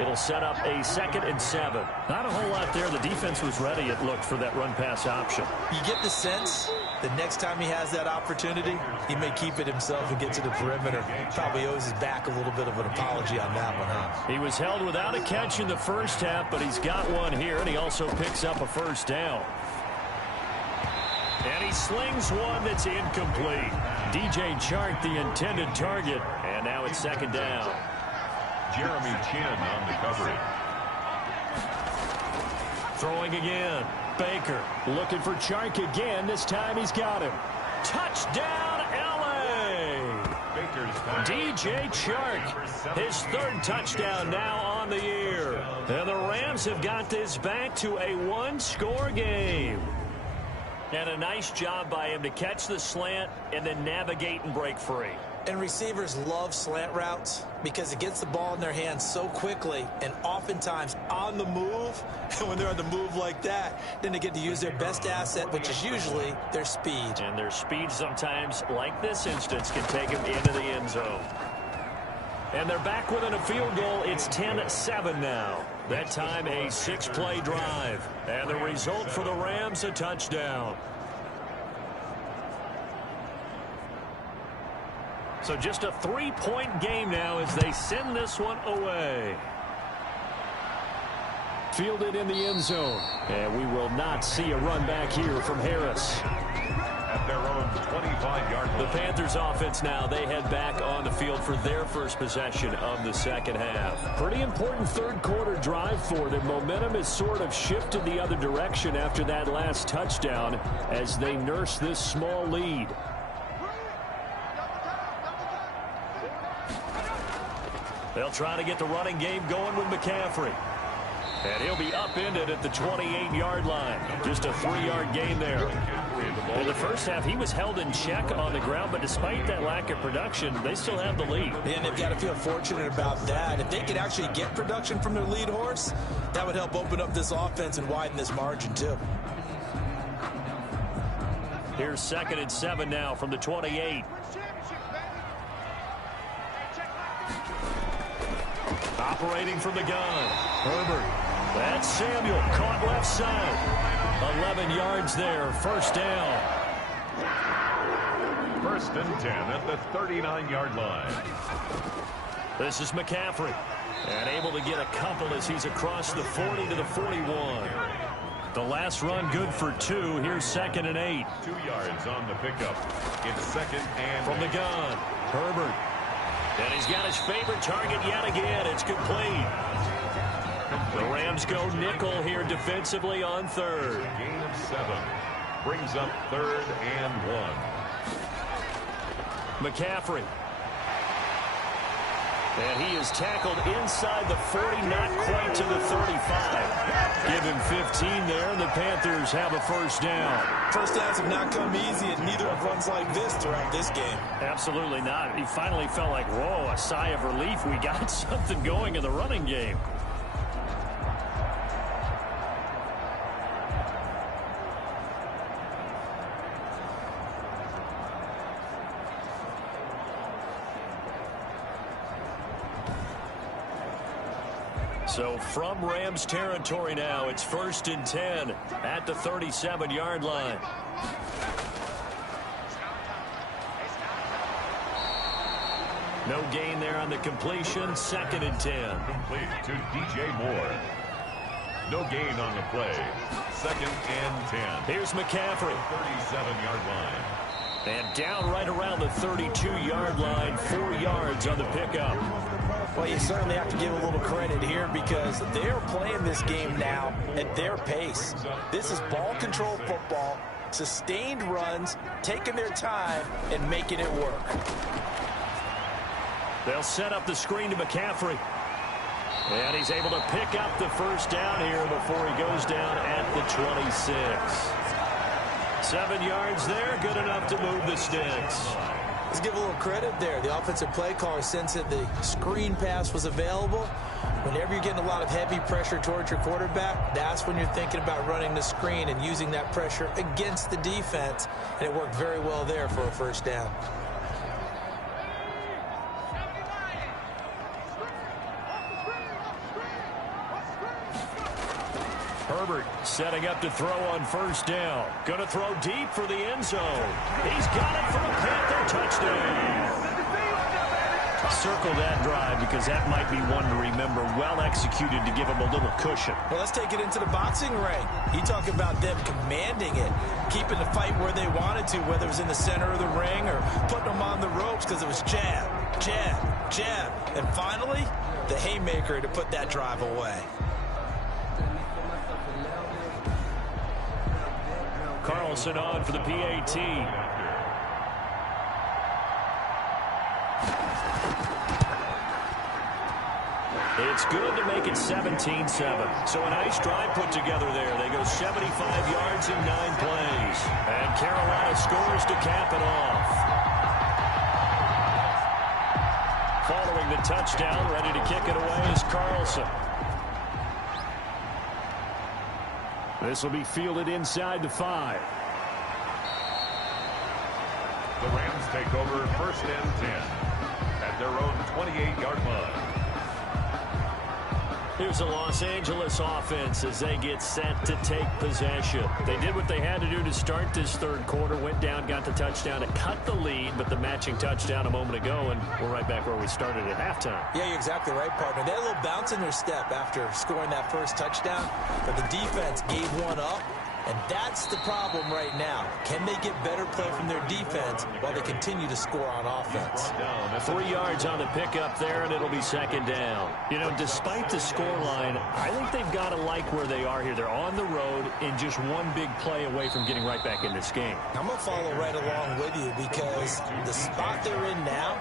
It'll set up a 2nd and 7. Not a whole lot there. The defense was ready, it looked, for that run-pass option. You get the sense that next time he has that opportunity, he may keep it himself and get to the perimeter. Probably owes his back a little bit of an apology on that one, huh? He was held without a catch in the first half, but he's got one here, and he also picks up a first down. And he slings one that's incomplete. DJ Chark, the intended target. And now it's 2nd down. Jeremy Chin on the coverage. Throwing again. Baker looking for Chark again. This time he's got him. Touchdown, L.A. DJ Chark, his 3rd touchdown now on the year. And the Rams have got this back to a 1-score game. And a nice job by him to catch the slant and then navigate and break free. And receivers love slant routes because it gets the ball in their hands so quickly and oftentimes on the move. And when they're on the move like that, then they get to use their best asset, which is usually their speed. And their speed sometimes, like this instance, can take them into the end zone. And they're back within a field goal. It's 10-7 now. That time a 6-play drive. And the result for the Rams, a touchdown. So just a 3-point game now as they send this one away. Fielded in the end zone. And we will not see a run back here from Harris. At their own 25-yard line. The Panthers offense now, they head back on the field for their first possession of the 2nd half. Pretty important 3rd quarter drive for them. Momentum has sort of shifted the other direction after that last touchdown as they nurse this small lead. They'll try to get the running game going with McCaffrey. And he'll be upended at the 28-yard line. Just a 3-yard gain there. In the first half, he was held in check on the ground, but despite that lack of production, they still have the lead. And they've got to feel fortunate about that. If they could actually get production from their lead horse, that would help open up this offense and widen this margin, too. Here's 2nd and 7 now from the 28. Operating from the gun. Herbert. That's Samuel. Caught left side. 11 yards there. First down. 1st and 10 at the 39-yard line. This is McCaffrey. And able to get a couple as he's across the 40 to the 41. The last run good for 2. Here's 2nd and 8. 2 yards on the pickup. It's 2nd and from the gun. Herbert. And he's got his favorite target yet again. It's complete. The Rams go nickel here defensively on 3rd. Gain of 7. Brings up 3rd and 1. McCaffrey. And he is tackled inside the 40, not quite to the 35. Give him 15 there, and the Panthers have a first down. First downs have not come easy, and neither have runs like this throughout this game. Absolutely not. He finally felt like, whoa, a sigh of relief. We got something going in the running game. So from Rams territory now, it's 1st and 10 at the 37-yard line. No gain there on the completion. 2nd and 10. Complete to DJ Moore. No gain on the play. 2nd and 10. Here's McCaffrey. 37-yard line. And down right around the 32-yard line. 4 yards on the pickup. Well, you certainly have to give a little credit here because they're playing this game now at their pace. This is ball control football, sustained runs, taking their time, and making it work. They'll set up the screen to McCaffrey. And he's able to pick up the first down here before he goes down at the 26. 7 yards there, good enough to move the sticks. Let's give a little credit there. The offensive play caller, since that the screen pass was available, whenever you're getting a lot of heavy pressure towards your quarterback, that's when you're thinking about running the screen and using that pressure against the defense, and it worked very well there for a first down. Herbert setting up to throw on first down. Going to throw deep for the end zone. He's got it for a Panther touchdown. Circle that drive because that might be one to remember. Well executed to give him a little cushion. Well, let's take it into the boxing ring. You talk about them commanding it, keeping the fight where they wanted to, whether it was in the center of the ring or putting them on the ropes because it was jab, jab, jab. And finally, the haymaker to put that drive away. Carlson on for the PAT. It's good to make it 17-7. So a nice drive put together there. They go 75 yards in 9 plays. And Carolina scores to cap it off. Following the touchdown, ready to kick it away is Carlson. This will be fielded inside the 5. The Rams take over 1st and 10 at their own 28-yard line. Here's the Los Angeles offense as they get set to take possession. They did what they had to do to start this third quarter. Went down, got the touchdown to cut the lead, but the matching touchdown a moment ago, and we're right back where we started at halftime. Yeah, you're exactly right, partner. They had a little bounce in their step after scoring that first touchdown, but the defense gave one up, and that's the problem right now. Can they get better play from their defense while they continue to score on offense? 3 yards on the pickup there, and it'll be 2nd down. You know, despite the scoreline, I think they've got to like where they are here. They're on the road and just one big play away from getting right back in this game. I'm going to follow right along with you because the spot they're in now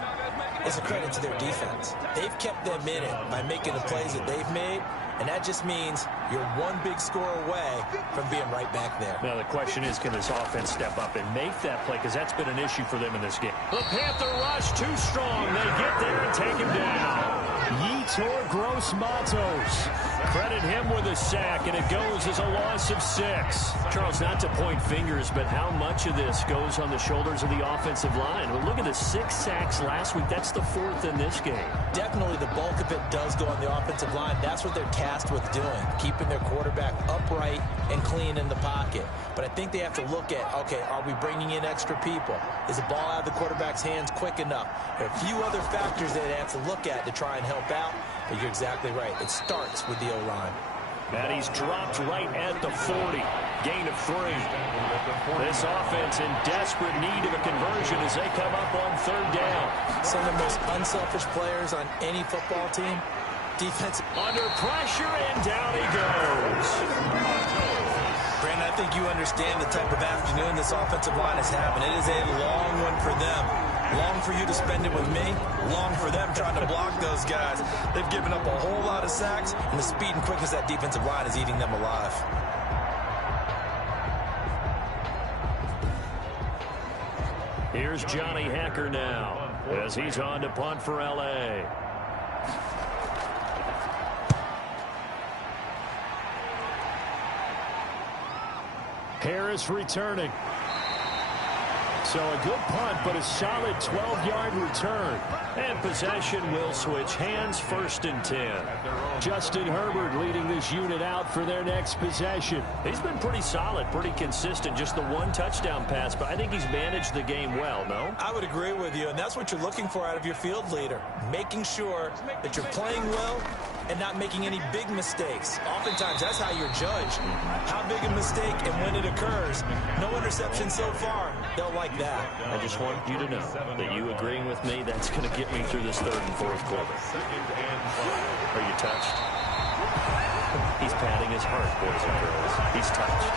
is a credit to their defense. They've kept them in it by making the plays that they've made, and that just means you're one big score away from being right back there. Now, the question is, can this offense step up and make that play? Because that's been an issue for them in this game. The Panther rush too strong. They get there and take him down. Yetur Gross-Matos. Credit him with a sack, and it goes as a loss of 6. Charles, not to point fingers, but how much of this goes on the shoulders of the offensive line? Well, look at the 6 sacks last week. That's the 4th in this game. Definitely the bulk of it does go on the offensive line. That's what they're tasked with doing, keeping their quarterback upright and clean in the pocket. But I think they have to look at, okay, are we bringing in extra people? Is the ball out of the quarterback's hands quick enough? There are a few other factors that they have to look at to try and help out, but you're exactly right. It starts with the O-line. And he's dropped right at the 40. Gain of 3. This offense in desperate need of a conversion as they come up on 3rd down. Some of the most unselfish players on any football team. Defense under pressure, and down he goes. Brandon, I think you understand the type of afternoon this offensive line is having. It is a long one for them. Long for you to spend it with me. Long for them trying to block those guys. They've given up a whole lot of sacks, and the speed and quickness of that defensive line is eating them alive. Here's Johnny Hacker now as he's on to punt for L.A. Harris returning. So a good punt, but a solid 12-yard return. And possession will switch hands, 1st and 10. Justin Herbert leading this unit out for their next possession. He's been pretty solid, pretty consistent, just the one touchdown pass, but I think he's managed the game well, no? I would agree with you, and that's what you're looking for out of your field leader, making sure that you're playing well and not making any big mistakes. Oftentimes, that's how you're judged. How big a mistake and when it occurs. No interception so far. They'll like that. I just want you to know that you agreeing with me, that's going to get me through this 3rd and 4th quarter. Are you touched? He's patting his heart, boys and girls. He's touched.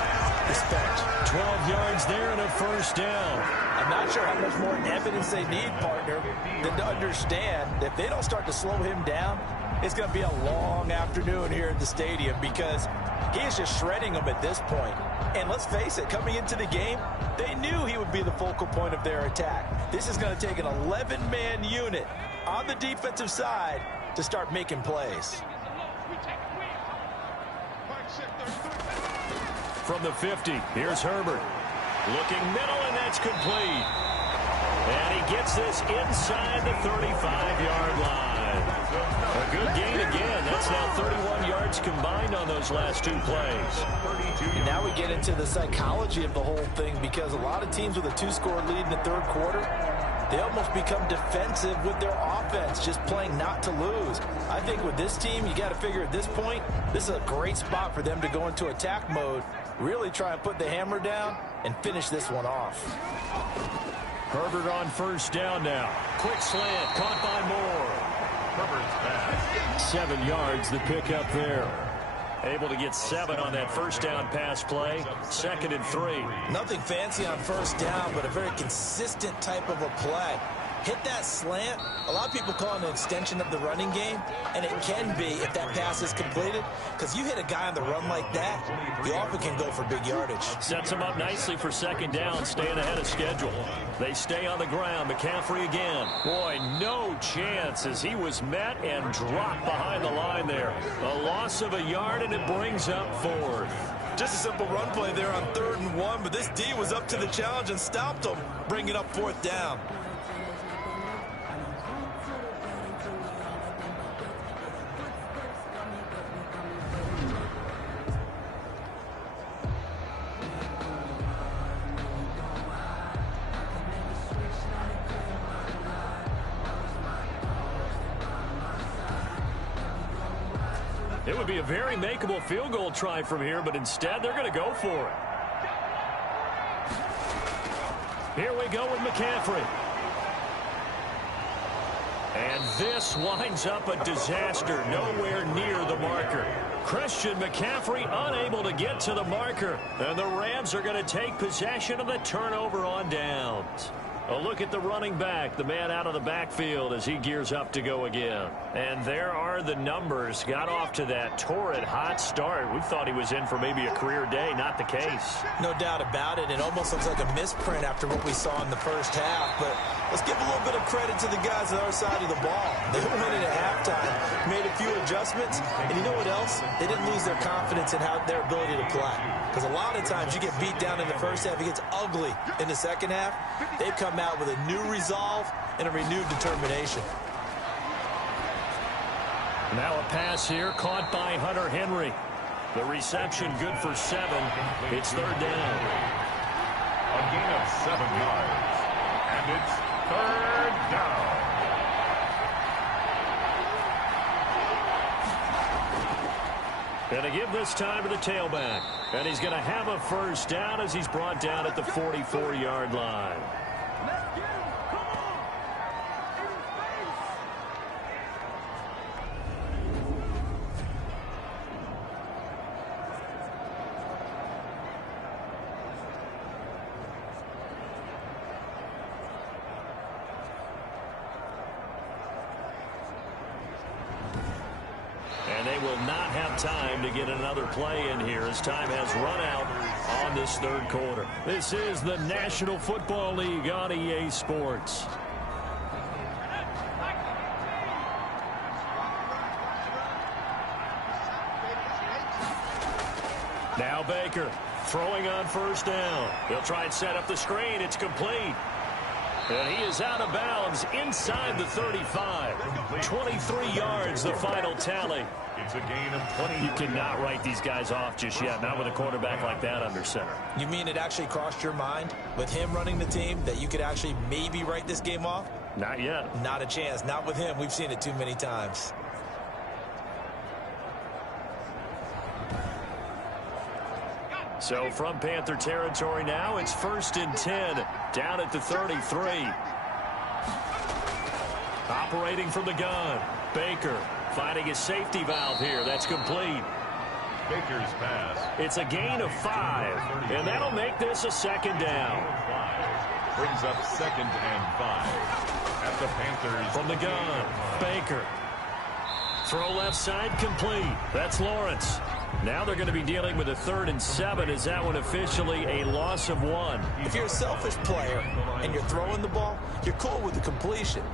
Respect. 12 yards there and a 1st down. I'm not sure how much more evidence they need, partner, than to understand that if they don't start to slow him down, it's going to be a long afternoon here at the stadium because he is just shredding them at this point. And let's face it, coming into the game, they knew he would be the focal point of their attack. This is going to take an 11-man unit on the defensive side to start making plays. From the 50, here's Herbert. Looking middle, and that's complete. And he gets this inside the 35-yard line. A good gain again. That's now 31 yards combined on those last 2 plays. And now we get into the psychology of the whole thing because a lot of teams with a 2-score lead in the 3rd quarter, they almost become defensive with their offense, just playing not to lose. I think with this team, you got to figure at this point, this is a great spot for them to go into attack mode, really try and put the hammer down and finish this one off. Herbert on 1st down now. Quick slant, caught by Moore. Herbert's pass. 7 yards, the pickup there. Able to get 7 on that 1st down pass play. 2nd and 3. Nothing fancy on 1st down, but a very consistent type of a play. Hit that slant. A lot of people call it an extension of the running game, and it can be if that pass is completed, because you hit a guy on the run like that, you often can go for big yardage. Sets him up nicely for 2nd down, staying ahead of schedule. They stay on the ground. McCaffrey again. Boy, no chance as he was met and dropped behind the line there. A loss of a yard, and it brings up 4th. Just a simple run play there on 3rd and 1, but this D was up to the challenge and stopped him, bringing up 4th down. It would be a very makeable field goal try from here, but instead they're going to go for it. Here we go with McCaffrey. And this winds up a disaster, nowhere near the marker. Christian McCaffrey unable to get to the marker. And the Rams are going to take possession of the turnover on downs. A look at the running back, the man out of the backfield as he gears up to go again. And there are the numbers. Got off to that torrid hot start. We thought he was in for maybe a career day. Not the case. No doubt about it. It almost looks like a misprint after what we saw in the 1st half. But let's give a little bit of credit to the guys on our side of the ball. They went in at halftime, made a few adjustments, and you know what else? They didn't lose their confidence in their ability to play. Because a lot of times you get beat down in the 1st half, it gets ugly in the 2nd half. They've come out with a new resolve and a renewed determination. Now a pass here caught by Hunter Henry. The reception good for 7. It's 3rd down. A gain of 7 yards. And it's 3rd down. Going to give this time to the tailback. And he's going to have a 1st down as he's brought down at the 44-yard line. And they will not have time to get another play in here as time has run out on this third quarter. This is the National Football League on EA Sports. Now Baker throwing on first down. He'll try and set up the screen. It's complete. And he is out of bounds inside the 35. 23 yards, the final tally. It's a gain of 20. You cannot write these guys off just yet, not with a quarterback like that under center. You mean it actually crossed your mind with him running the team that you could actually maybe write this game off? Not yet. Not a chance. Not with him. We've seen it too many times. So from Panther territory now, it's 1st and 10, down at the 33. Operating from the gun, Baker finding his safety valve here. That's complete. Baker's pass. It's a gain of 5, and that'll make this a second down. Brings up 2nd and 5 at the Panthers. From the gun, Baker. Throw left side complete. That's Lawrence. Now they're going to be dealing with a 3rd and 7. Is that one officially a loss of 1? If you're a selfish player and you're throwing the ball, you're cool with the completion.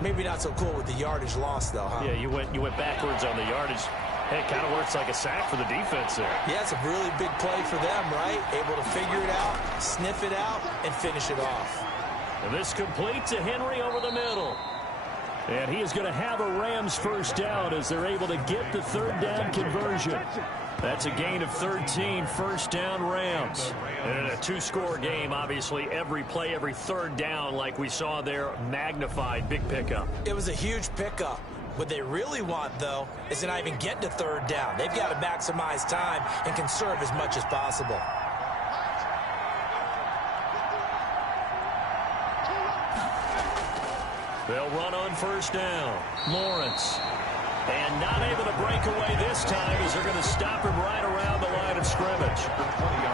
Maybe not so cool with the yardage loss, though, huh? Yeah, you went backwards on the yardage. Hey, it kind of works like a sack for the defense there. Yeah, it's a really big play for them, right? Able to figure it out, sniff it out, and finish it off. And this complete to Henry over the middle. And he is going to have a Rams first down as they're able to get the 3rd down conversion. That's a gain of 13, first down Rams. And in a 2-score game, obviously every play, every 3rd down like we saw there, magnified, big pickup. It was a huge pickup. What they really want, though, is to not even get to 3rd down. They've got to maximize time and conserve as much as possible. They'll run on first down. Lawrence. And not able to break away this time as they're going to stop him right around the line of scrimmage.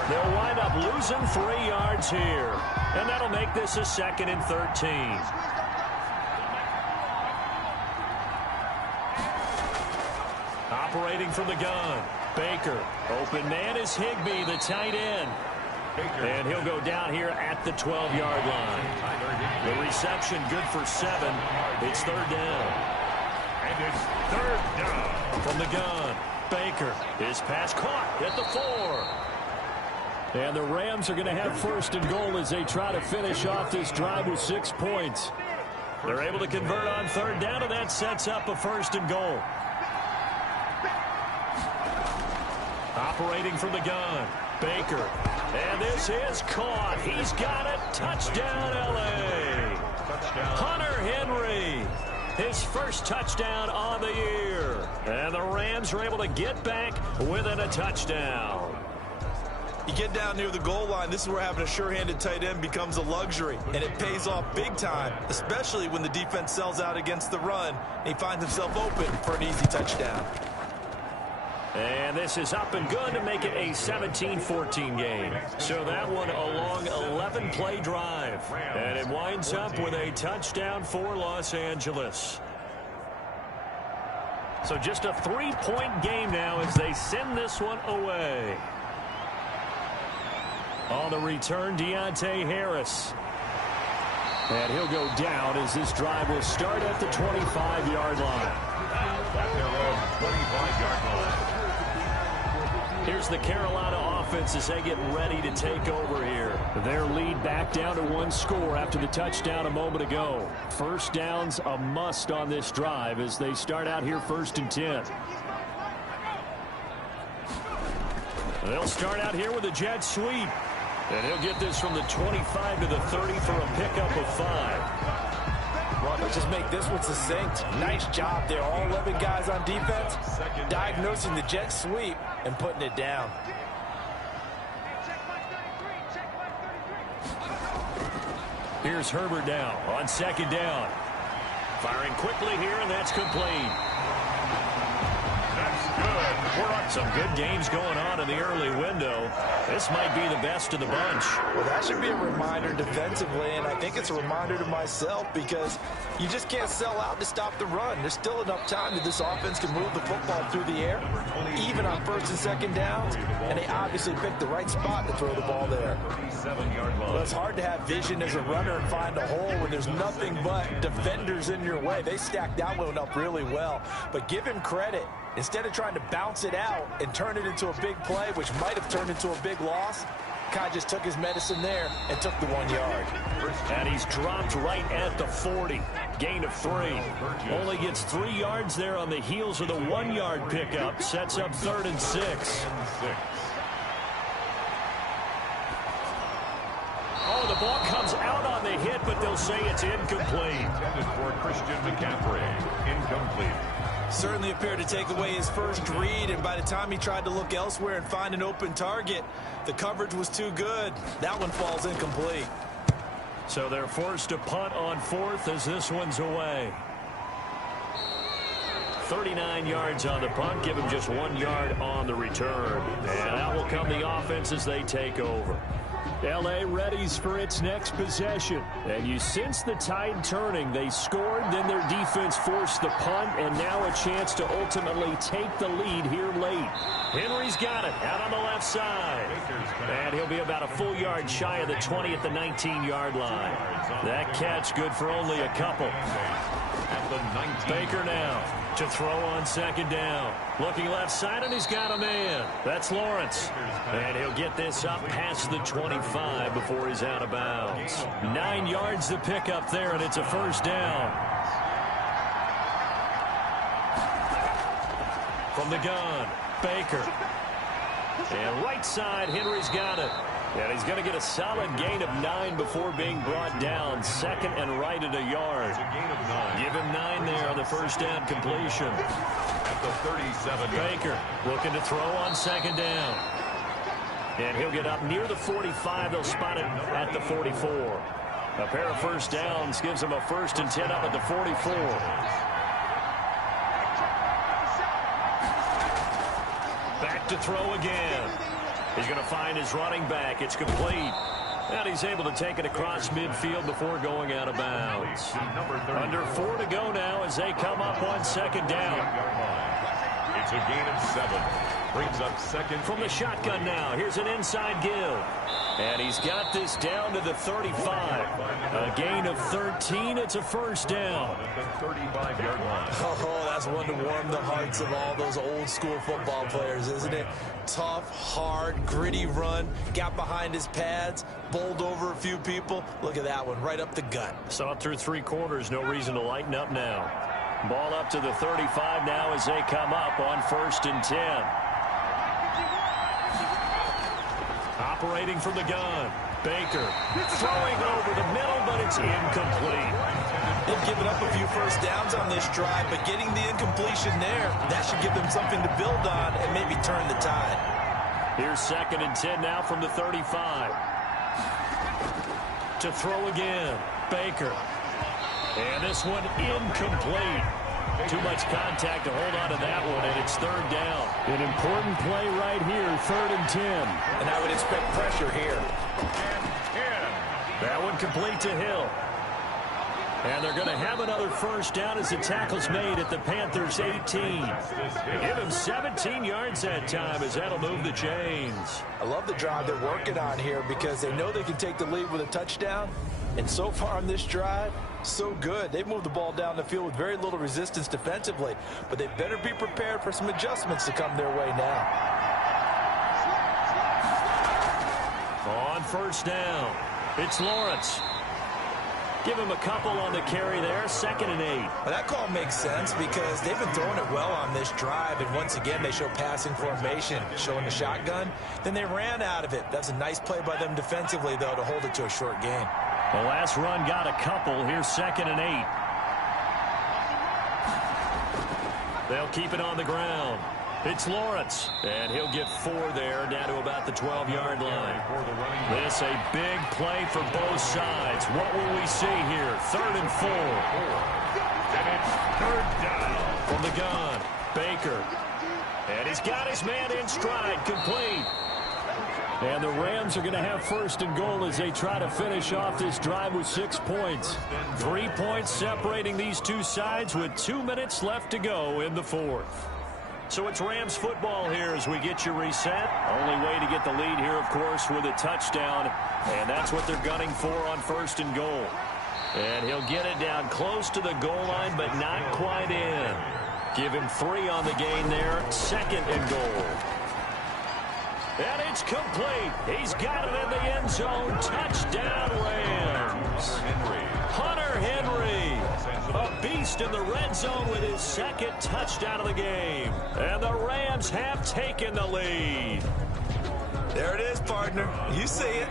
They'll wind up losing 3 yards here. And that'll make this a 2nd and 13. Operating from the gun. Baker. Open man is Higbee, the tight end. And he'll go down here at the 12-yard line. The reception good for 7. It's 3rd down. And it's 3rd down. From the gun, Baker. His pass caught at the 4. And the Rams are going to have 1st and goal as they try to finish off this drive with 6 points. They're able to convert on 3rd down, and that sets up a 1st and goal. Operating from the gun, Baker. And this is caught. He's got it. Touchdown, L.A. Hunter Henry. His first touchdown on the year. And the Rams are able to get back within a touchdown. You get down near the goal line, this is where having a sure-handed tight end becomes a luxury. And it pays off big time, especially when the defense sells out against the run. And he finds himself open for an easy touchdown. And this is up and good to make it a 17-14 game. So that one a long 11-play drive. And it winds up with a touchdown for Los Angeles. So just a 3-point game now as they send this one away. On the return, Deontay Harris. And he'll go down as this drive will start at the 25-yard line. At their own 25-yard line. Here's the Carolina offense as they get ready to take over here. Their lead back down to 1 score after the touchdown a moment ago. First down's a must on this drive as they start out here 1st and 10. They'll start out here with a jet sweep. And he'll get this from the 25 to the 30 for a pickup of 5. Well, let's just make this one succinct. Nice job there. All 11 guys on defense diagnosing the jet sweep and putting it down. Here's Herbert now on 2nd down. Firing quickly here, and that's complete. That's good for a Some good games going on in the early window. This might be the best of the bunch. Well, that should be a reminder defensively, and I think it's a reminder to myself because you just can't sell out to stop the run. There's still enough time that this offense can move the football through the air, even on first and second downs, and they obviously picked the right spot to throw the ball there. Well, it's hard to have vision as a runner and find a hole when there's nothing but defenders in your way. They stacked that one up really well, but give him credit. Instead of trying to bounce it out and turn it into a big play, which might have turned into a big loss, Kai just took his medicine there and took the 1 yard. And he's dropped right at the 40. Gain of 3. Only gets 3 yards there on the heels of the 1 yard pickup. Sets up 3rd and 6. Oh, the ball comes out on the hit, but they'll say it's incomplete. Intended for Christian McCaffrey. Incomplete. Certainly appeared to take away his first read, and by the time he tried to look elsewhere and find an open target, the coverage was too good. That one falls incomplete. So they're forced to punt on 4th as this one's away. 39 yards on the punt, give him just 1 yard on the return. And out will come the offense as they take over. L.A. readies for its next possession. And you sense the tide turning. They scored, then their defense forced the punt, and now a chance to ultimately take the lead here late. Henry's got it out on the left side. And he'll be about a full yard shy of the 20 at the 19-yard line. That catch good for only a couple. Baker now to throw on second down. Looking left side, and he's got a man. That's Lawrence. And he'll get this up past the 25 before he's out of bounds. 9 yards to pick up there, and it's a first down. From the gun, Baker. And right side, Henry's got it. And he's going to get a solid gain of 9 before being brought down. 2nd and right at a yard. Give him 9 there on the first down completion. At the 37. Baker looking to throw on second down. And he'll get up near the 45. They'll spot it at the 44. A pair of first downs gives him a 1st and 10 up at the 44. Back to throw again. He's going to find his running back. It's complete. And he's able to take it across midfield before going out of bounds. Under 4 to go now as they come up on second down. It's a gain of 7. Brings up 2nd. From the shotgun now. Here's an inside give. And he's got this down to the 35. A gain of 13. It's a first down. At the 35-yard line. Oh, that's one to warm the hearts of all those old school football players, isn't it? Tough, hard, gritty run. Got behind his pads. Bowled over a few people. Look at that one, right up the gut. Saw it through 3 quarters. No reason to lighten up now. Ball up to the 35 now as they come up on 1st and 10. Operating from the gun. Baker throwing over the middle, but it's incomplete. They've given up a few first downs on this drive, but getting the incompletion there, that should give them something to build on and maybe turn the tide. Here's 2nd and 10 now from the 35. To throw again. Baker. And this one incomplete. Too much contact to hold on to that one, and it's 3rd down. An important play right here, 3rd and 10. And I would expect pressure here. That one complete to Hill. And they're going to have another first down as the tackle's made at the Panthers' 18. Give him 17 yards that time as that'll move the chains. I love the drive they're working on here because they know they can take the lead with a touchdown. And so far on this drive, so good. They've moved the ball down the field with very little resistance defensively, but they better be prepared for some adjustments to come their way now. On first down, it's Lawrence. Give him a couple on the carry there, 2nd and 8. Well, that call makes sense because they've been throwing it well on this drive, and once again they show passing formation, showing the shotgun. Then they ran out of it. That's a nice play by them defensively, though, to hold it to a short gain. The last run got a couple. Here's 2nd and 8. They'll keep it on the ground. It's Lawrence, and he'll get 4 there, down to about the 12-yard line. This a big play for both sides. What will we see here? 3rd and 4. And it's 3rd down. From the gun, Baker. And he's got his man in stride, complete. And the Rams are going to have first and goal as they try to finish off this drive with 6 points. 3 points separating these two sides with 2 minutes left to go in the fourth. So it's Rams football here as we get you reset. Only way to get the lead here, of course, with a touchdown. And that's what they're gunning for on first and goal. And he'll get it down close to the goal line, but not quite in. Give him 3 on the gain there. Second and goal. And it's complete. He's got it in the end zone. Touchdown, Rams. Hunter Henry, a beast in the red zone with his second touchdown of the game. And the Rams have taken the lead. There it is, partner. You see it.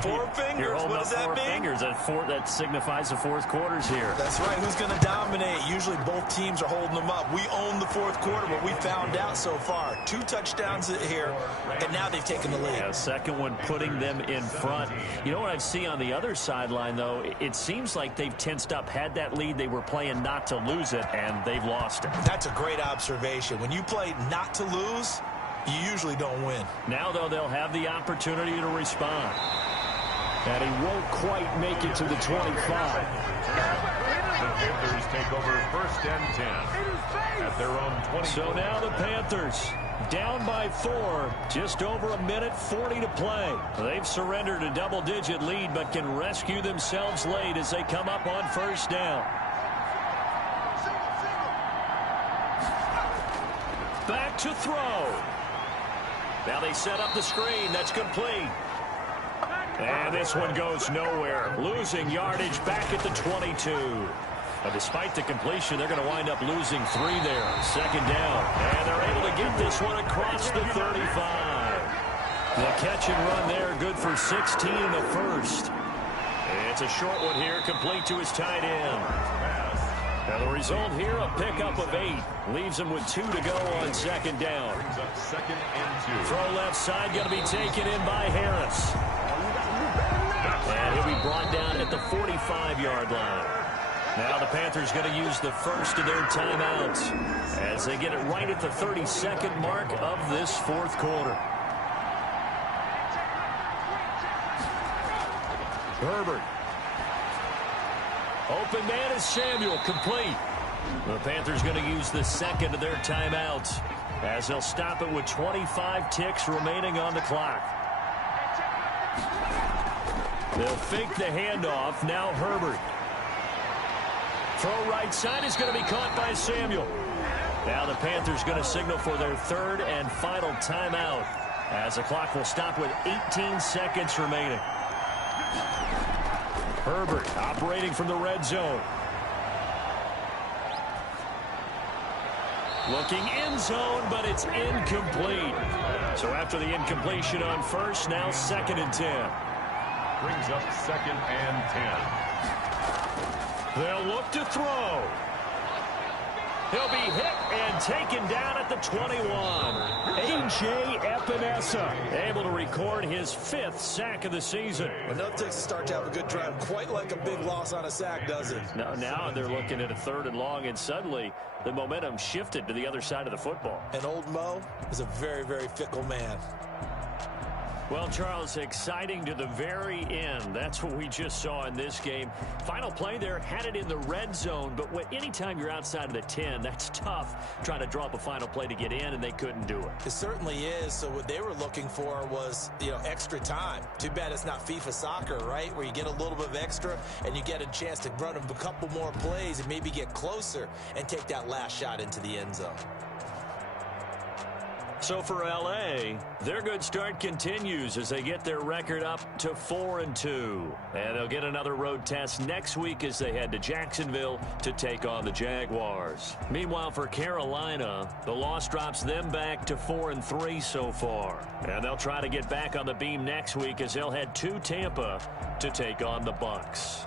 4 fingers. What does that mean? Fingers. That signifies the fourth quarter's here. That's right. Who's going to dominate? Usually both teams are holding them up. We own the fourth quarter, but we found out so far. 2 touchdowns here, and now they've taken the lead. Yeah, second one putting them in front. You know what I see on the other sideline, though? It seems like they've tensed up. Had that lead, they were playing not to lose it, and they've lost it. That's a great observation. When you play not to lose, you usually don't win. Now, though, they'll have the opportunity to respond. And he won't quite make it to the 25. The Panthers take over first and 10 at their own 20. So now the Panthers down by 4, just over a minute 40 to play. They've surrendered a double-digit lead, but can rescue themselves late as they come up on first down. Back to throw. Now they set up the screen. That's complete. And this one goes nowhere. Losing yardage back at the 22. But despite the completion, they're going to wind up losing 3 there. Second down. And they're able to get this one across the 35. The catch and run there, good for 16 in the first. It's a short one here, complete to his tight end. Now the result here, a pickup of 8. Leaves him with 2 to go on second down. Brings up second and 2. Throw left side, going to be taken in by Harris. And he'll be brought down at the 45-yard line. Now the Panthers going to use the first of their timeouts as they get it right at the 32nd mark of this fourth quarter. Herbert. Open man is Samuel, complete. The Panthers going to use the second of their timeouts as they'll stop it with 25 ticks remaining on the clock. They'll fake the handoff. Now Herbert. Throw right side is going to be caught by Samuel. Now the Panthers going to signal for their third and final timeout as the clock will stop with 18 seconds remaining. Herbert operating from the red zone. Looking end zone, but it's incomplete. So after the incompletion on first, now second and 10. Brings up second and 10. They'll look to throw. He'll be hit and taken down at the 21. A.J. Epinesa able to record his 5th sack of the season. Well, no takes to start to have a good drive. Quite like a big loss on a sack, does it? Now they're looking at a 3rd and long, and suddenly the momentum shifted to the other side of the football. And old Mo is a very, very fickle man. Well, Charles, exciting to the very end. That's what we just saw in this game. Final play there, had it in the red zone, but anytime you're outside of the 10, that's tough trying to draw up a final play to get in, and they couldn't do it. It certainly is. So what they were looking for was, extra time. Too bad it's not FIFA soccer, right, where you get a little bit of extra and you get a chance to run a couple more plays and maybe get closer and take that last shot into the end zone. So for L.A., their good start continues as they get their record up to 4-2. And they'll get another road test next week as they head to Jacksonville to take on the Jaguars. Meanwhile, for Carolina, the loss drops them back to 4-3 so far. And they'll try to get back on the beam next week as they'll head to Tampa to take on the Bucs.